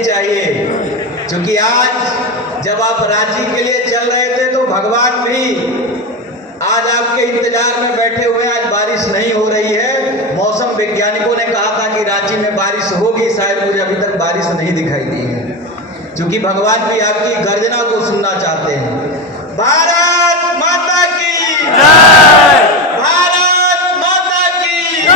नहीं चाहिए, क्योंकि आज जब आप रांची के लिए चल रहे थे तो भगवान भी आज आपके इंतजार में बैठे हुए। आज बारिश नहीं हो रही है। मौसम वैज्ञानिकों ने कहा था कि रांची में बारिश होगी, शायद मुझे अभी तक बारिश नहीं दिखाई दी है, क्योंकि भगवान भी आपकी गर्जना को सुनना चाहते हैं। भारत माता की जय! भारत माता की जय!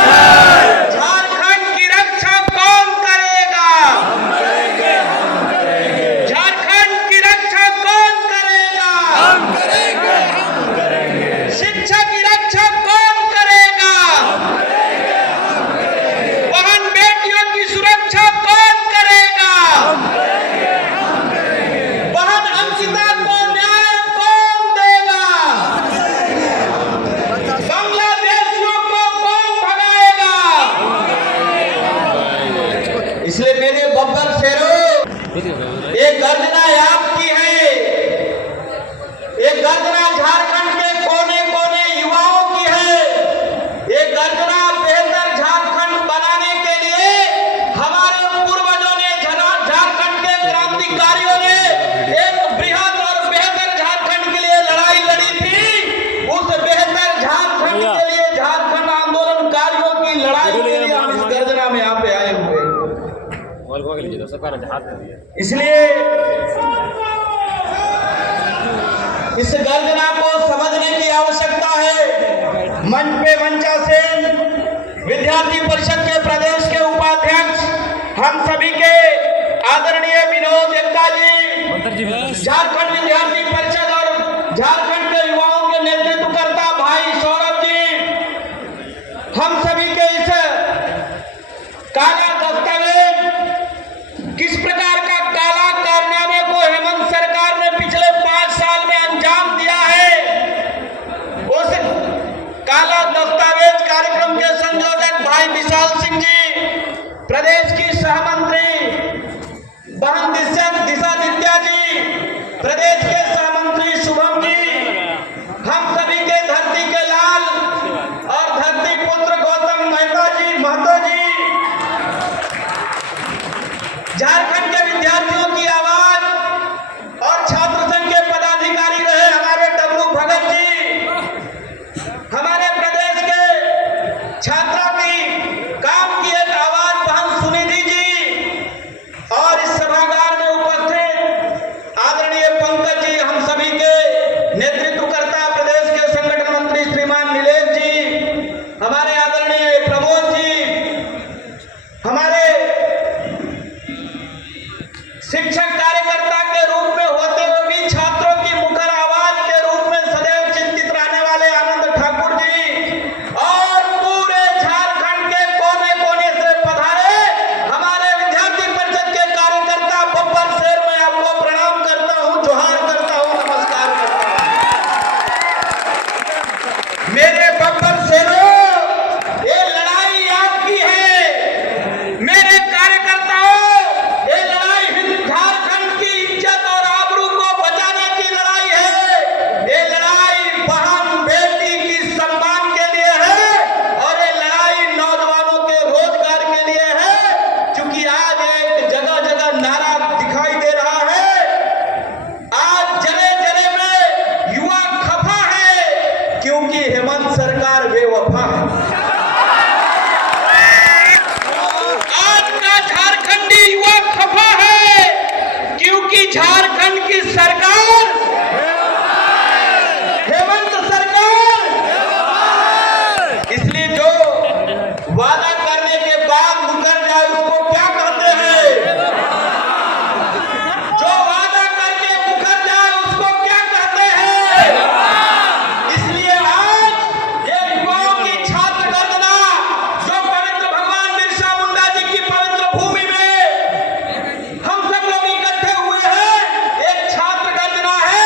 झारखंड की रक्षा कौन करेगा? हम करेंगे, हम करेंगे। झारखंड की रक्षा कौन करेगा? हम करेंगे, हम करेंगे। शिक्षा की रक्षा कौन करेगा? हम करेंगे, हम करेंगे। बहन बेटियों की सुरक्षा कौन करेगा? हम करेंगे, हम करेंगे। बहन अंकिता को न्याय कौन देगा? बांग्लादेशियों को कौन भगाएगा? इसलिए मेरे बब्बर शेरों, एक गर्जना आपकी है, एक गर्जना झारखंड के कोने कोने युवाओं की है, एक गर्जना बेहतर झारखंड बनाने के लिए हमारे पूर्वजों ने, झारखंड के क्रांतिकारियों ने एक बृहद और बेहतर झारखंड के लिए लड़ाई लड़ी थी। उस बेहतर झारखंड के लिए, झारखंड आंदोलनकारियों की लड़ाई के लिए हम इस गर्जना में यहाँ पे आए हुए। इसलिए इस गर्जना को समझने की आवश्यकता है। मंच पे मंचासीन विद्यार्थी परिषद के प्रदेश के उपाध्यक्ष हम सभी के आदरणीय विनोद एक्का जी, झारखंड विद्यार्थी परिषद और झारखंड के युवाओं के नेतृत्वकर्ता भाई सौरभ जी, हम सभी के इस काला दस्तावेज, किस प्रकार का काला कारनामे को हेमंत सरकार ने पिछले 5 साल में अंजाम दिया है, उस काला दस्तावेज कार्यक्रम के संयोजक भाई विशाल सिंह जी, प्रदेश की सहमंत्री बहन दिशादित्या जी, प्रदेश के सहमंत्री शुभम जी, हम सभी के धरती के लाल और धरती पुत्र गौतम महतो जी, झारखंड के विद्यार्थियों की आवाज और छात्र संघ के पदाधिकारी रहे हमारे डब्लू भगत जी, हमारे प्रदेश के छात्रों की काम की एक आवाज बहन सुनिधि जी, और इस सभागार में उपस्थित आदरणीय पंकज जी, हम सभी के नेतृत्वकर्ता प्रदेश के संगठन मंत्री श्रीमान नीलेश जी, हमारे आदरणीय प्रमोद जी, हमारे शिक्षक कार्यकर्ता के रूप में होते हुए भी छात्रों की मुखर आवाज के रूप में सदैव चिंतित रहने वाले आनंद ठाकुर जी, और पूरे झारखंड के कोने कोने से पधारे हमारे विद्यार्थी परिषद के कार्यकर्ता बब्बर शेर, मैं आपको प्रणाम करता हूं, जोहार करता हूं, नमस्कार करता हूं। मेरे बब्बर शेरों, ये लड़ाई आपकी है। मेरे कार्यकर्ताओं, ये लड़ाई झारखंड की इज्जत और आबरू को बचाने की लड़ाई है। ये लड़ाई बहन बेटी की सम्मान के लिए है, और ये लड़ाई नौजवानों के रोजगार के लिए है। क्योंकि आज एक जगह जगह नारा दिखाई दे रहा है, आज जने जने में युवा खफा है, क्योंकि हेमंत सरकार बेवफा है। आज का झारखंडी युवा खफा है, क्योंकि झारखंड की सरकार, हेमंत सरकार, इसलिए जो वादा करने के बाद मुकर जाए उसको क्या कहते हैं? जो वादा करके मुकर जाए उसको क्या कहते हैं? इसलिए आज ये युवाओं की छात्र गर्जना, जो पवित्र भगवान बिरसा मुंडा जी की पवित्र भूमि में हम सब लोग इकट्ठे हुए हैं, एक छात्र गर्जना है।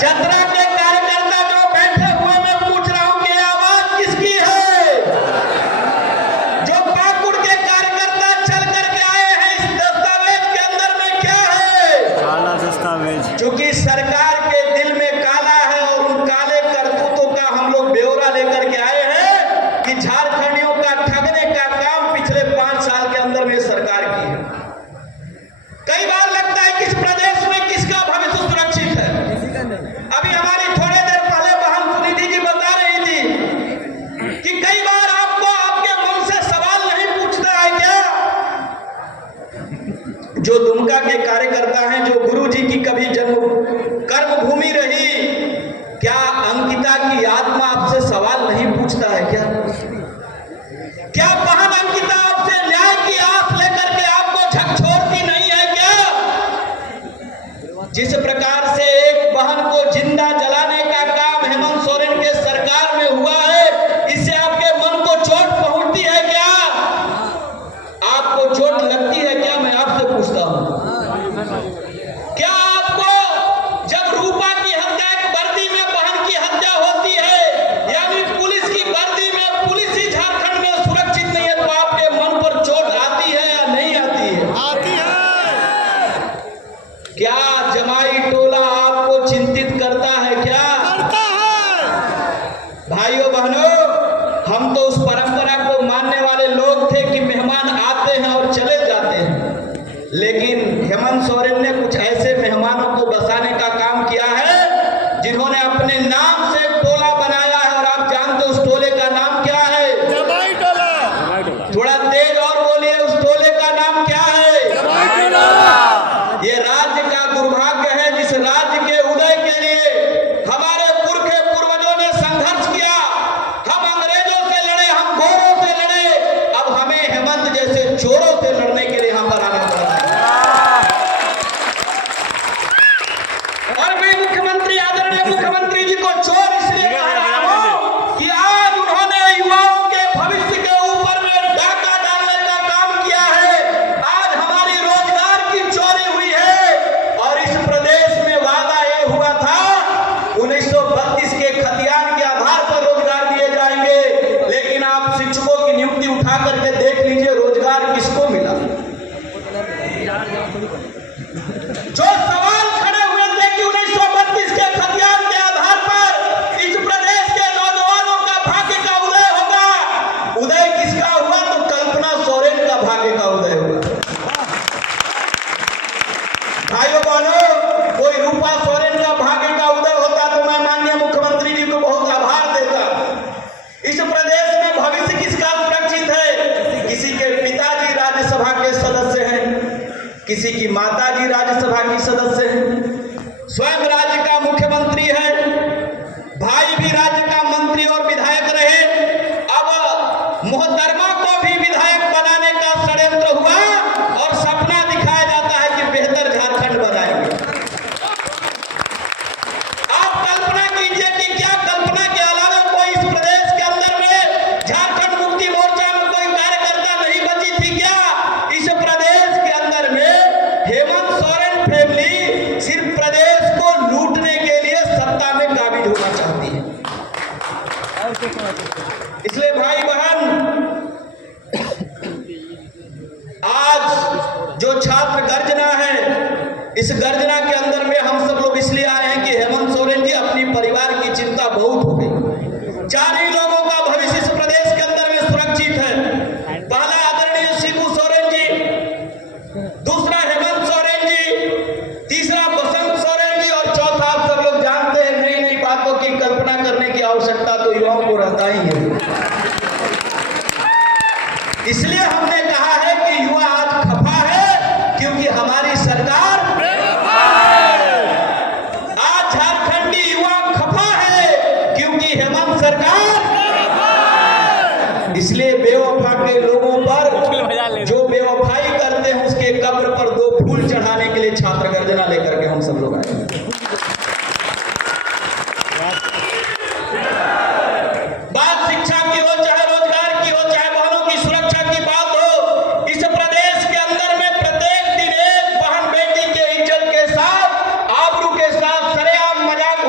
चतरा के कार्यकर्ता जो बैठे हुए, मैं पूछ रहा हूं कि आवाज किसकी है? जो पाकुड़ के कार्यकर्ता चल करके आए हैं, इस दस्तावेज के अंदर में क्या है? काला दस्तावेज। क्योंकि सरकार के दिल में काला है और उन काले करतूतों का हम लोग ब्यौरा लेकर के आए हैं कि झारखंडियों का ठगने का काम पिछले 5 साल के अंदर में सरकार की है। कई बार लगता है कि इस प्रदेश में किसका भविष्य सुरक्षित है। अभी हमारी थोड़ी देर पहले बहन सुनीति जी बता रही थी कि कई बार आपको आपके मन से सवाल नहीं पूछता है क्या? जो दुमका के कार्यकर्ता हैं, जो गुरु जी की कभी जन्म कर्म भूमि रही, क्या अंकिता की आत्मा आपसे सवाल नहीं पूछता है क्या? क्या बहन अंकिता आपसे न्याय की आस लेकर के आपको झकझोरती नहीं है क्या? जिस प्रकार से एक बहन को जिंदा जलाने का काम हेमंत सोरेन के सरकार में हुआ है, इससे आपके मन को चोट पहुंचती है क्या? आपको चोट लगती है क्या? मैं आपसे पूछता हूं। क्या आपको जब रूपा की हत्या एक वर्दी में बहन की हत्या होती है, यानी पुलिस की वर्दी में पुलिस ही झारखंड में सुरक्षित नहीं है, तो आपके मन पर चोट आती है या नहीं आती है? आती है। क्या जमाई टोला आपको चिंतित करता है क्या? करता है। भाइयों बहनों, हम तो उस परंपरा को मानने वाले लोग थे कि मेहमान आते हैं और चले जाते हैं, लेकिन हेमंत सोरेन ने कुछ ऐसे मेहमानों को बसाने का काम किया है जिन्होंने अपने नाम से एक टोला बनाया है। और आप जानते हो उस टोले का नाम क्या है? जमाई टोला। थोड़ा तेज और बोलिए, उस टोले का नाम क्या है? जमाई टोला। ये राज्य का दुर्भाग्य है, जिस राज्य के उदय के लिए हमारे पुरखे पूर्वजों ने संघर्ष किया। हम अंग्रेजों से लड़े, हम गोरों से लड़े, अब हमें हेमंत जैसे चोरों से लड़ने के लिए यहां पर आना पड़ रहा है। और मैं मुख्यमंत्री, आदरणीय मुख्यमंत्री जी को चोर इसलिए कह रहा हूं कि आज उन्होंने युवाओं के भविष्य के ऊपर में डाका डालने का काम किया है। आज हमारी रोजगार की चोरी हुई है और इस प्रदेश में वादा ये हुआ था 1932 के खतियान के आधार पर रोजगार दिए जाएंगे, लेकिन आप शिक्षकों की नियुक्ति उठा करके देख लीजिए रोजगार किसको मिला। जो सवाल खड़े हुए थे कि 1932 के खतियान के आधार पर इस प्रदेश के नौजवानों का भाग्य का उदय होगा, उदय किसका हुआ? तो कल्पना सोरेन का भाग्य का उदय हुआ। भाइयों बहनों, कोई रूपा सोरेन का भाग्य का उदय होता तो मैं माननीय मुख्यमंत्री जी को बहुत आभार देता। इस प्रदेश में भविष्य किसका सुरक्षित है? किसी के पिताजी राज्यसभा के सदस्य हैं, किसी की माताजी राज्यसभा की सदस्य हैं, स्वयं राज्य का मुख्यमंत्री है, भाई भी राज्य का मंत्री और विधायक रहे। अब मोहतरमा को भी विधायक बनाने का षड्यंत्र हुआ और सपना दिखाया जाता है कि बेहतर झारखंड बनाएंगे। आप कल्पना कीजिए कि क्या कल्पना के अलावा कोई इस प्रदेश के अंदर में झारखंड मुक्ति मोर्चा में कोई कार्यकर्ता नहीं बची थी क्या? इस प्रदेश के अंदर में हेमंत सोरेन फैमिली सिर्फ प्रदेश को लूटने के लिए सत्ता में काबिज होना चाहती है। इसलिए भाई बहन, आज जो छात्र गर्जना है, इस गर्जना के अंदर में हम सब लोग इसलिए आए हैं कि हेमंत सोरेन जी, अपनी परिवार की चिंता बहुत हो गई। 4 ही लोगों का भविष्य इस प्रदेश के अंदर में सुरक्षित है। पहला आदरणीय शिबू सोरेन जी, दूसरा हेमंत सोरेन जी, तीसरा बसंत सोरेन जी और चौथा आप सब लोग जानते हैं, नई नई बातों की कल्पना करने की आवश्यकता तो युवाओं को रहता ही है। इसलिए हमने कहा है कि युवा आज खफा है क्योंकि हमारी सरकार आज झारखंडी युवा खफा है क्योंकि हेमंत सरकार। इसलिए बेवफा के लोगों पर जो बेवफाई करते हैं उसके कब्र पर 2 फूल चढ़ाने के लिए छात्र गर्जना लेकर के हम सब लोग आए। बात शिक्षा की हो, चाहे रोजगार की हो, चाहे बहनों की सुरक्षा की बात हो, इस प्रदेश के अंदर में प्रत्येक दिन एक बहन बेटी के इज्जत के साथ, आबरू के साथ सरेआम मजाक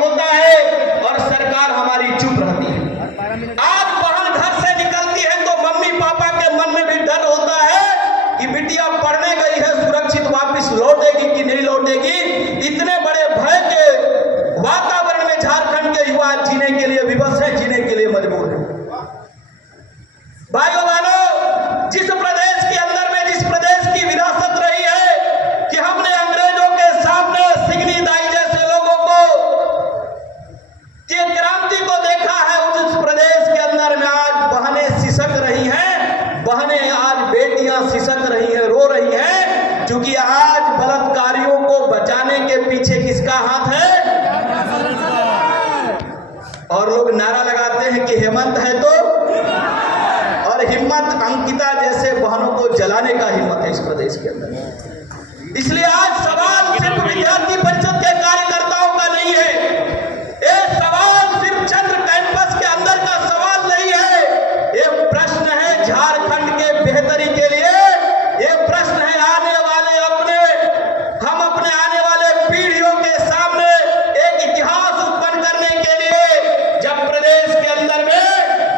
विवश हैं, जीने के लिए मजबूर हैं। भाइयों बहनों, जिस प्रदेश के अंदर में, जिस प्रदेश की विरासत रही है कि हमने अंग्रेजों के सामने सिगनी दाई जैसे लोगों को के क्रांति को देखा है, उस प्रदेश के अंदर में आज बहनें सिसक रही हैं, बहनें आज बेटियां सिसक रही हैं, रो रही हैं, क्योंकि आज बलात्कारियों को बचाने के पीछे किसका हाथ है? और लोग नारा लगाते हैं कि हेमंत है तो, और हिम्मत अंकिता जैसे बहनों को जलाने का हिम्मत है इस प्रदेश के अंदर। इसलिए आज सवाल सिर्फ विद्यार्थी परिषद के कार्यकर्ताओं का नहीं है, ये सवाल सिर्फ चंद्र कैंपस के अंदर का सवाल नहीं है, ये प्रश्न है झारखंड के बेहतरी के लिए, ये प्रश्न है आने वाले हम अपने आने वाले पीढ़ियों के सामने एक इतिहास उत्पन्न करने के लिए। जब प्रदेश के अंदर में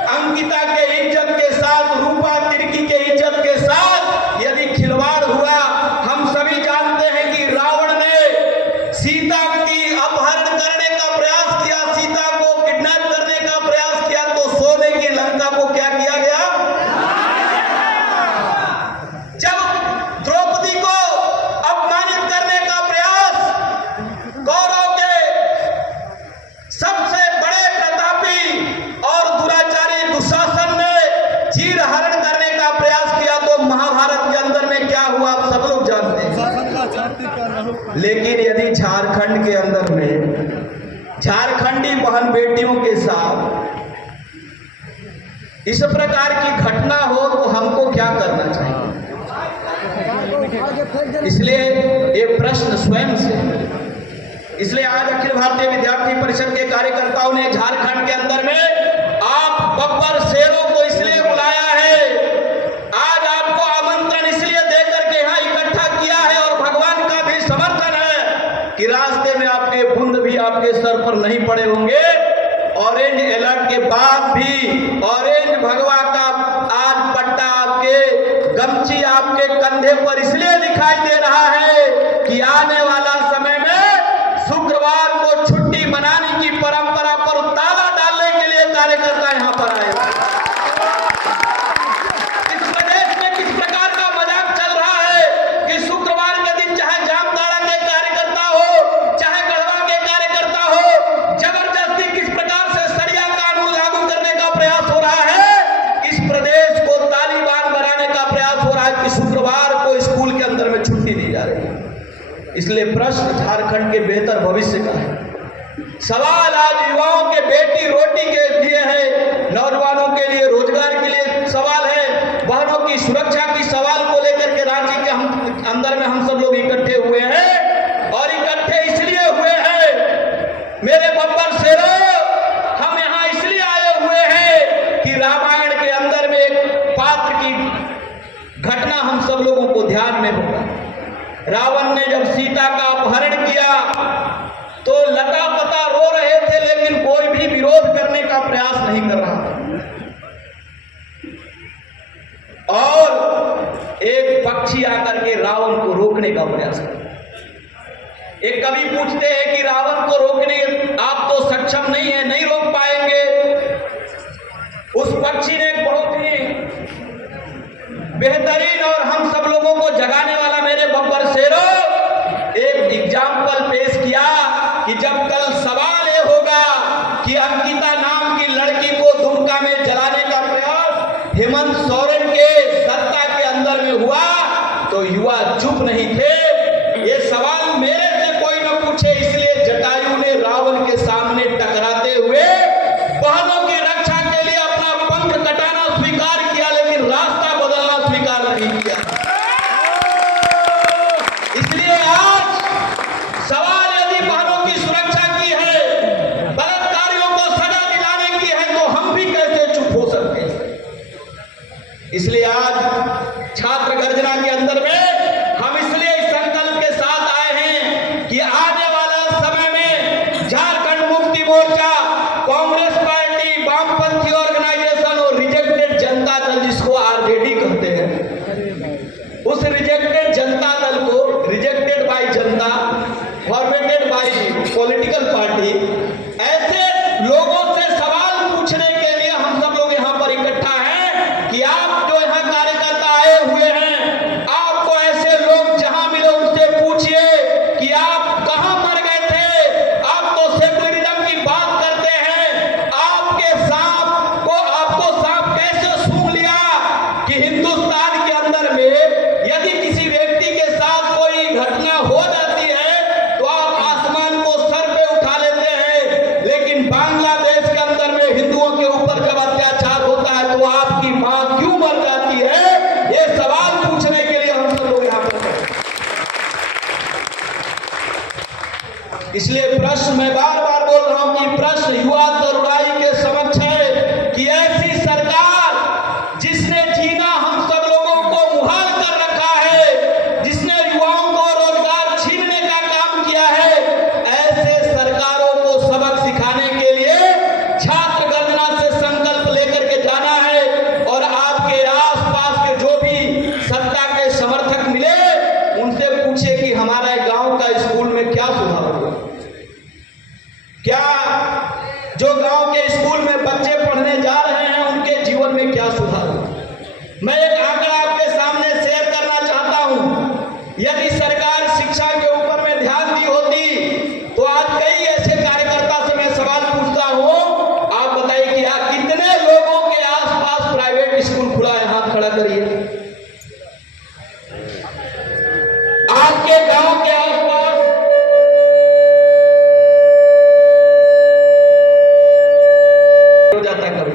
अंकिता के इज्जत के साथ, रूपा तिर्की के इज्जत के साथ यदि खिलवाड़ हुआ, हम सभी जानते हैं कि रावण ने सीता की अपहरण करने का प्रयास किया, सीता को किडनैप करने का प्रयास किया, तो सोने की लंका को क्या किया गया? जब द्रौपदी को अपमानित करने का प्रयास कौरव के सबसे बड़े प्रतापी और दुराचारी दुशासन ने चीर हरण करने का प्रयास किया, तो महाभारत के अंदर में क्या हुआ आप सब लोग जानते हैं। लेकिन यदि झारखंड के अंदर में झारखंडी बहन बेटियों के साथ इस प्रकार की घटना हो तो हमको क्या करना चाहिए? इसलिए ये प्रश्न स्वयं से, इसलिए आज अखिल भारतीय विद्यार्थी परिषद के कार्यकर्ताओं ने झारखंड के अंदर में आप बब्बर शेरों को इसलिए बुलाया है, आज आपको आमंत्रण इसलिए देकर के यहाँ इकट्ठा किया है, और भगवान का भी समर्थन है कि रास्ते में आपके बूंद भी आपके सर पर नहीं पड़े होंगे। ऑरेंज अलर्ट के बाद भी ऑरेंज भगवा का आज पट्टा आपके, गमछी आपके कंधे पर इसलिए दिखाई दे रहा है कि आने वाला समय में शुक्रवार को छुट्टी मनाने की परंपरा पर ताला डालने के लिए कार्यकर्ता यहां पर आए। इस प्रदेश में किस प्रकार का मजाक चल रहा है कि शुक्रवार के दिन चाहे जामताड़ा के कार्यकर्ता हो, चाहे गढ़वा के कार्यकर्ता हो, जबरदस्ती किस प्रकार से सरिया कानून लागू करने का प्रयास हो रहा है, इस प्रदेश को तालिबान बनाने का प्रयास हो रहा है कि शुक्रवार को स्कूल के अंदर में छुट्टी दी जा रही है। इसलिए प्रश्न झारखंड के बेहतर भविष्य का है, सवाल आज युवाओं के बेटी रोटी के लिए है, नौजवानों के लिए रोजगार के लिए सवाल है, बहनों की सुरक्षा की सवाल को लेकर के रांची के अंदर में हम सब लोग इकट्ठे हुए हैं, और इकट्ठे इसलिए हुए हैं मेरे बब्बर शेरों, हम यहाँ इसलिए आए हुए हैं कि रामायण के अंदर में एक पात्र की घटना हम सब लोगों को ध्यान में होगा। रावण ने जब सीता का अपहरण किया तो लता पता रो रहे थे, लेकिन कोई भी विरोध करने का प्रयास नहीं कर रहा था। और एक पक्षी आकर के रावण को रोकने का प्रयास कर। एक कवि पूछते हैं कि रावण को रोकने आप तो सक्षम नहीं है, नहीं रोक पाएंगे। उस पक्षी ने बहुत ही बेहतरीन और हम सब लोगों को जगाने वाला मेरे बब्बर शेरों एक एग्जाम्पल पेश किया कि जब कल सवाल ये होगा कि अंकिता नाम की लड़की को दुमका में जलाने का प्रयास हेमंत सोरेन के सत्ता के अंदर में हुआ, तो युवा चुप नहीं थे। ये सवाल मेरे से कोई न पूछे, इसलिए जटायु ने रावण के सामने टकराते हुए बहनों की रक्षा के लिए अपना पंख कटाना स्वीकार किया, लेकिन रास्ता बदलना स्वीकार नहीं किया। इसलिए आज सवाल यदि बहनों की सुरक्षा की है, बलात्कारियों को सजा दिलाने की है, तो हम भी कैसे चुप हो सकते हैं? इसलिए आज छात्र गर्जना के अंदर में हम इसलिए इस संकल्प के साथ आए हैं कि आने वाला समय में झारखंड मुक्ति मोर्चा, कांग्रेस पार्टी, वामपंथी ऑर्गेनाइजेशन और रिजेक्टेड जनता दल, जिसको आरजेडी कहते हैं, उस रिजेक्टेड जनता दल को, rejected by Janata, formatted bye political party, ऐसे लोगों से सवाल इसलिए प्रश्न मैं बार बार बोल रहा हूं कि प्रश्न युवा तरुणाई के समक्ष है कि ऐसी सरकार जिसने जीना हम सब लोगों को मुहाल कर रखा है, जिसने युवाओं को रोजगार छीनने का काम किया है, ऐसे सरकारों को सबक सिखाने के लिए छात्र गर्जना से संकल्प लेकर के जाना है। और आपके आसपास के जो भी सत्ता के समर्थक मिले उनसे पूछे कि हमारे गांव का स्कूल में क्या सुधार हुआ, क्या जो गांव के स्कूल में बच्चे पढ़ने जा रहे हैं उनके जीवन में क्या सुधार हुआ। मैं एक आंकड़ा आपके सामने शेयर करना चाहता हूं। यदि सरकार शिक्षा के ऊपर में ध्यान दी होती तो आज कई ऐसे कार्यकर्ता से मैं सवाल पूछता हूं, आप बताइए कि कितने लोगों के आसपास प्राइवेट स्कूल खुला है, हाथ खड़ा करिए। आपके गांव के आसपास हो जाता है कभी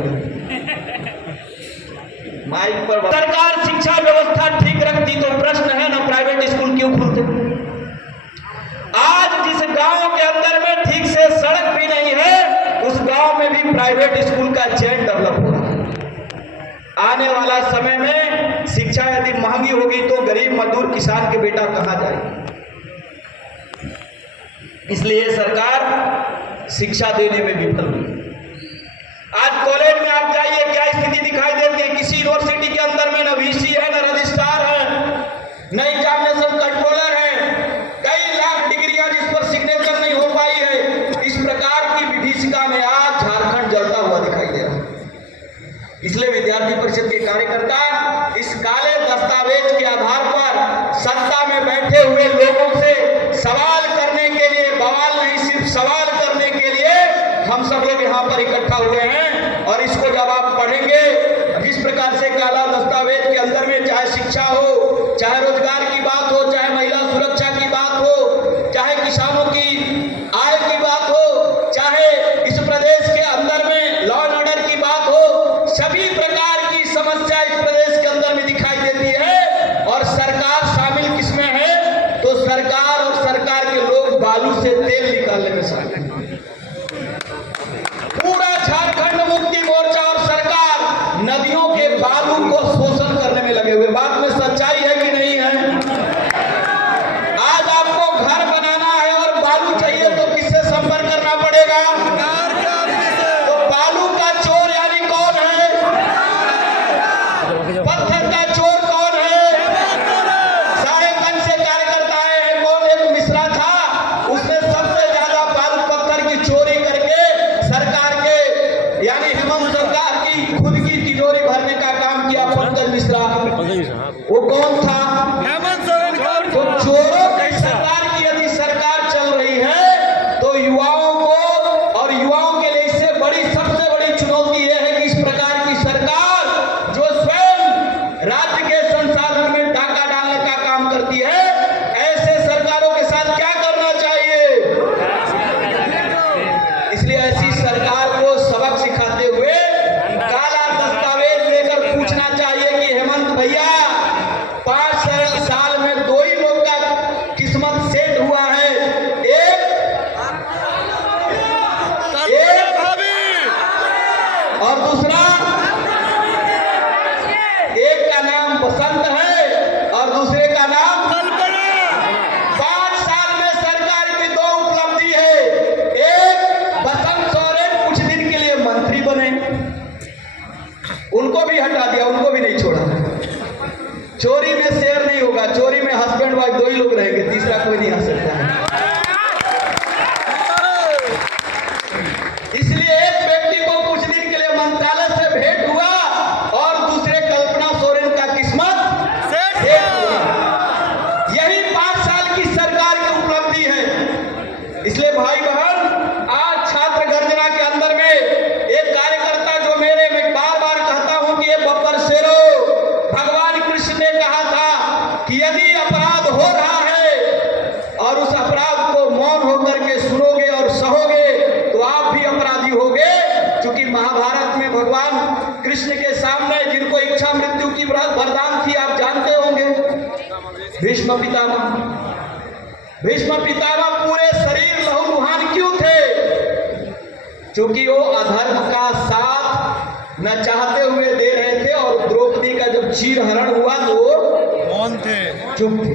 माइक पर। सरकार शिक्षा व्यवस्था ठीक रखती तो प्रश्न है ना प्राइवेट स्कूल क्यों खुलते। आज जिस गांव के अंदर में ठीक से सड़क भी नहीं है उस गांव में भी प्राइवेट स्कूल का चेन डेवलप हो रहा है। आने वाला समय में शिक्षा यदि महंगी होगी तो गरीब मजदूर किसान के बेटा कहां जाए। इसलिए सरकार शिक्षा देने में विफल हुई। आज कॉलेज में आप जाइए क्या स्थिति दिखाई देती है। किसी यूनिवर्सिटी के अंदर में न वीसी है, न रजिस्ट्रार है, न एग्जामिनेशन कंट्रोलर है, कई लाख डिग्रियां जिस पर सिग्नेचर नहीं हो पाई है। इस प्रकार की विभीषिका में आज झारखंड जलता हुआ दिखाई दे रहा है। इसलिए विद्यार्थी परिषद के कार्यकर्ता इस काले दस्तावेज के आधार पर सत्ता में बैठे हुए लोगों से सवाल करने के लिए, बवाल नहीं सिर्फ सवाल करने के लिए हम सब लोग यहाँ पर इकट्ठा हुए हैं। और इसको जब आप पढ़ेंगे, जिस प्रकार से काला दस्तावेज के अंदर में चाहे शिक्षा हो, चाहे रोजगार की बात हो, चाहे महिला सुरक्षा की बात हो, चाहे किसानों की आय की बात हो, चाहे इस प्रदेश के अंदर में लॉ एंड ऑर्डर की बात हो, सभी प्रकार की समस्या इस प्रदेश के अंदर में दिखाई देती है। और सरकार शामिल किसमें है तो सरकार और सरकार के लोग बालू से तेल निकालने में शामिल है। पूरा झारखंड मुक्ति मोर्चा और सरकार नदियों के बालू को शोषण करने में लगे हुए। बात में सच्चाई है कि नहीं है। आज आपको घर बनाना है और बालू चाहिए तो किससे संपर्क करना पड़ेगा। तो बालू का चोर यानी कौन है, पत्थर का चोर कौन है। साहेबगंज से कार्यकर्ता आए हैं, कौन एक मिश्रा था, उसने सबसे ज्यादा बालू पत्थर की चोरी करके सरकार के यानी हेमंत सरकार की खुद की तिजोरी भरने का काम किया। पंकज मिश्रा वो कौन था, हेमंत सोरेन। तो चोरों की सरकार की यदि सरकार चल रही है तो युवाओं को और युवाओं के लिए इससे बड़ी सबसे बड़ी चुनौती यह है कि इस प्रकार की सरकार जो स्वयं राज्य के संसाधन में डाका डालने का काम करती है, ऐसे सरकारों के साथ क्या करना चाहिए। इसलिए ऐसी सरकार को सबक सिखाते हुए काला दस्तावेज लेकर पूछना चाहिए कि हेमंत भैया 5 साल में 2 ही लोग का किस्मत सेट हुआ है। एक और दूसरा, एक का नाम बसंत है और दूसरे का नाम कल्पना। 5 साल में सरकार की 2 उपलब्धि है। एक, बसंत सोरेन कुछ दिन के लिए मंत्री बने, उनको भी हटा दिया, उनको भी नहीं छोड़ा। चोरी में शेयर नहीं होगा, चोरी में हस्बैंड वाइफ 2 ही लोग रहेंगे, तीसरा कोई नहीं आ सकता है। इसलिए एक व्यक्ति को कुछ दिन के लिए मंत्रालय से भेंट हुआ और दूसरे कल्पना सोरेन का किस्मत सेट हुआ। यही 5 साल की सरकार की उपलब्धि है। इसलिए भाई बहन, आज छात्र गर्जना के अंदर में एक कार्यकर्ता जो मेरे में बार बार कहता हूं कि ये बब्बर शेरो, भगवान कृष्ण ने कहा था कि यदि अपराध हो रहा है और उस अपराध को मौन होकर के सुनोगे और सहोगे तो आप भी अपराधी होगे। क्योंकि महाभारत में भगवान कृष्ण के सामने जिनको इच्छा मृत्यु की वरदान थी आप जानते होंगे, भीष्म पितामह पूरे शरीर लहू चूंकि वो अधर्म का साथ न चाहते हुए दे रहे थे और द्रौपदी का जब चीरहरण हुआ तो वो कौन थे? चुप थे।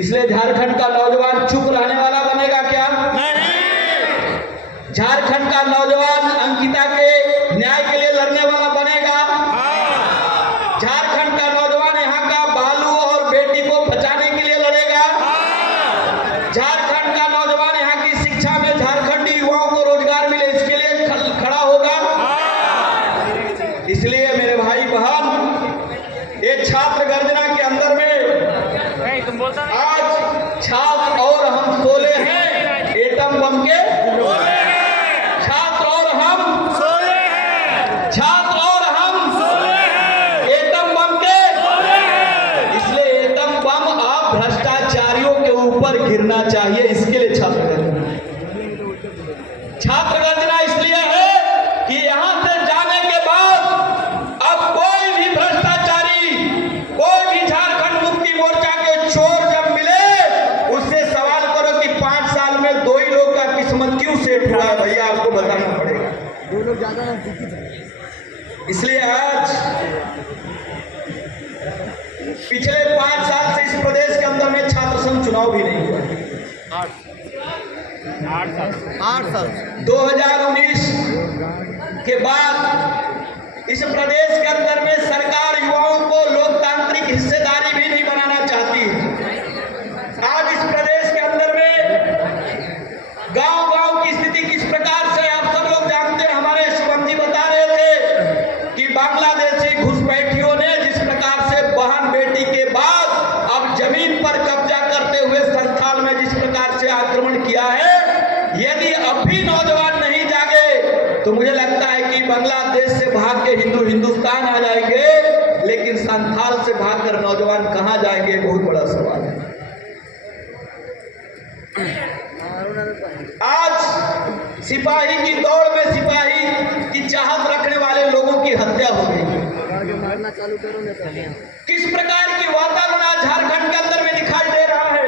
इसलिए झारखंड का नौजवान चुप रहने वाला बनेगा क्या? नहीं। झारखंड का नौजवान अंकिता के न्याय के लिए लड़ने वाला बनेगा? झारखंड का नौजवान यहाँ का बालू और बेटी को बचाने के लिए लड़ेगा? झारखंड का नौजवान यहाँ की शिक्षा में झारखंडी युवाओं को रोजगार मिले इसके लिए खड़ा होगा? इसलिए मेरे भाई बहन, ये छात्र गर्जना के अंदर में आज छात्र और हम सोले हैं एटम बम के, छात्र और हम सोए हैं। छात्र और हम सोए हैं। एटम बम के, सोए हैं। इसलिए एटम बम अब भ्रष्टाचारियों के ऊपर गिरना चाहिए। इसके लिए छात्र गर्जना इसलिए है कि यहां से जाने के बाद अब कोई भी भ्रष्टाचारी, कोई भी झारखंड मुक्ति मोर्चा के चोर जब मिले उससे सवाल करो कि 5 साल में 2 ही लोग का किस्मत क्यों सेट हुआ है, भैया आपको बताना पड़ेगा। 2 लोग ज्यादा नजदीकी थे। इसलिए आज पिछले 5 साल से इस प्रदेश के अंदर में छात्र संघ चुनाव भी नहीं हुआ। 8 साल 2019 के बाद इस प्रदेश के अंदर में सरकार युवाओं को लोकतांत्रिक हिस्सेदारी भी नहीं बनाना चाहती है। आज इस प्रदेश के अंदर में गांव-गांव की स्थिति किस प्रकार से आप सब लोग जानते हैं। हमारे शुभम जी बता रहे थे कि बांग्लादेशी घुसपैठियों ने जिस प्रकार से बहन बेटी के बाद अब जमीन पर कब्जा करते हुए संथाल में जिस प्रकार से आक्रमण किया है, यदि अब भी नौजवान नहीं जागे तो मुझे लगता है कि बांग्लादेश से भाग के हिंदुस्तान आ जाएंगे, लेकिन संथाल से भागकर नौजवान कहां जाएंगे, बहुत बड़ा सवाल है। आज सिपाही की दौड़ में सिपाही की चाहत रखने वाले लोगों की हत्या हो गई। किस प्रकार की वातावरण आज झारखंड के अंदर में दिखाई दे रहा है।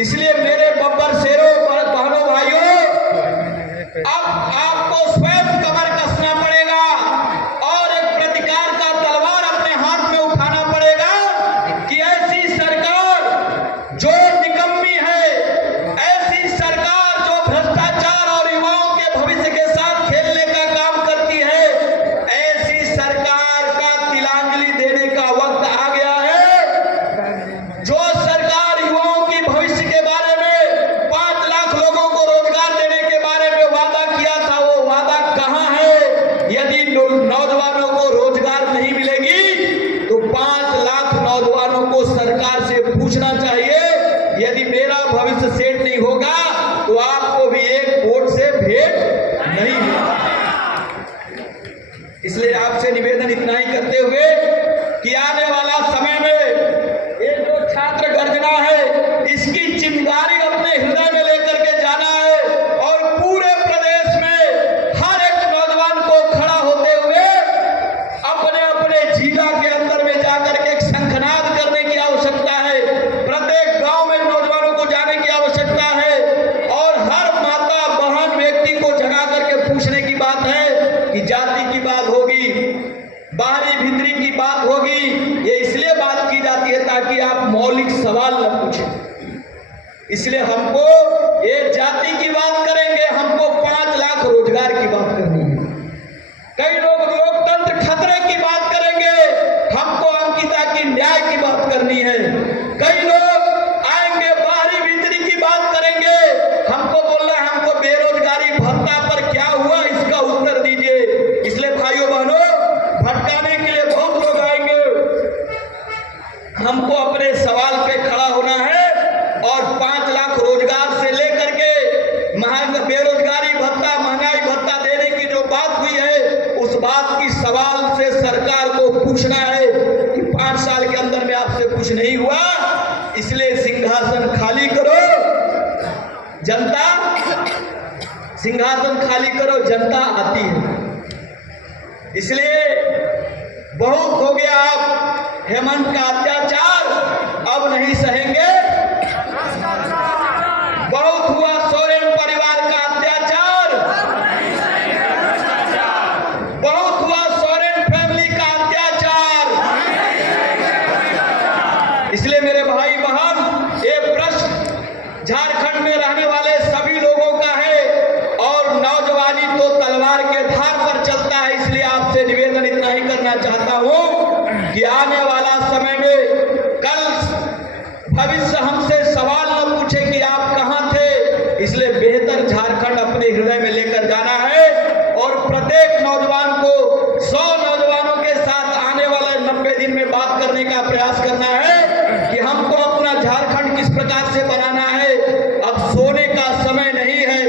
इसलिए मेरे बब्बर शेरों बहनों भाइयों, अब आपको स्वयं कमर कसना पड़ेगा और एक प्रतिकार का तलवार अपने हाथ में उठाना पड़ेगा कि ऐसी सरकार जो निकम्मी है, ऐसी सरकार जो भ्रष्टाचार और युवाओं के भविष्य के साथ खेलने का काम करती है, ऐसी सरकार का तिलांजलि देने का वक्त आ गया है। जो सरकार युवाओं की भविष्य के बारे में 5 लाख लोगों को रोजगार देने के बारे में वादा किया था, वो वादा कहां है? यदि नौजवानों को रोजगार नहीं मिलेगी तो 5 लाख नौजवानों को सरकार से पूछना चाहिए, यदि मेरा भविष्य सेट नहीं होगा तो आपको भी एक वोट से भेंट नहीं होगा। इसलिए आपसे निवेदन इतना ही करते हुए कि आने वाला समय में ये जो छात्र गर्जना है, इसकी चिंगारी अपने हृदय में लेकर के जाना है और पूरे प्रदेश में हर एक नौजवान को खड़ा होते हुए अपने अपने जिला के अंदर में जाकर के एक शंखनाद करने की आवश्यकता है। प्रत्येक गांव में नौजवानों को जाने की आवश्यकता है और हर माता बहन व्यक्ति को जगा करके पूछने की बात है कि जाति की बात होगी, बाहरी भीतरी की बात होगी। ये इसलिए बात की जाती है ताकि आप मौलिक सवाल न पूछें। इसलिए हमको ये जाति की बात करेंगे, हमको 5 लाख रोजगार की बात करनी है। कई लोग लोकतंत्र खतरे की बात करेंगे, हमको अंकिता की न्याय की बात करनी है। कई लोग आएंगे बाहरी भीतरी की बात करेंगे, हमको बोलना है हमको बेरोजगारी भत्ता पर क्या हुआ इसका उत्तर दीजिए। इसलिए भाइयों बहनों, भटकाने के लिए बहुत लोग आएंगे, हमको अपने सवाल पे खड़ा होना है और 5 लाख रोजगार से लेकर के बेरोजगारी भत्ता, महंगाई भत्ता देने की जो बात हुई है, उस बात की सवाल से सरकार को पूछना है कि 5 साल के अंदर में आपसे कुछ नहीं हुआ, इसलिए सिंहासन खाली करो, जनता सिंहासन खाली करो, जनता आती है। इसलिए बहुत हो गया, आप हेमंत का अत्याचार अब नहीं सहेंगे। बहुत हुआ सोरेन परिवार का अत्याचार, कि आने वाला समय में कल भविष्य हमसे सवाल न पूछे कि आप कहां थे। इसलिए बेहतर झारखंड अपने हृदय में लेकर जाना है और प्रत्येक नौजवान को 100 नौजवानों के साथ आने वाले 90 दिन में बात करने का प्रयास करना है कि हमको अपना झारखंड किस प्रकार से बनाना है। अब सोने का समय नहीं है,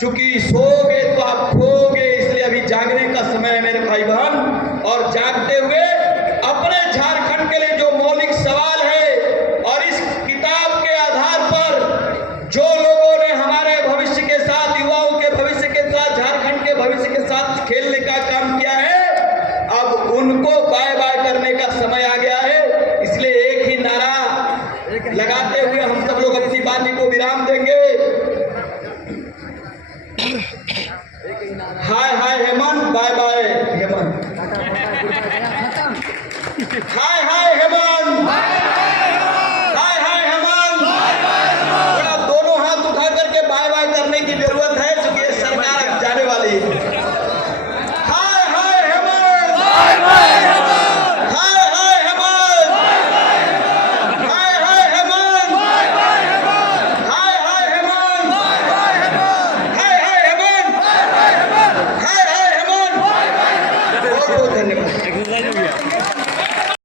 चूंकि सो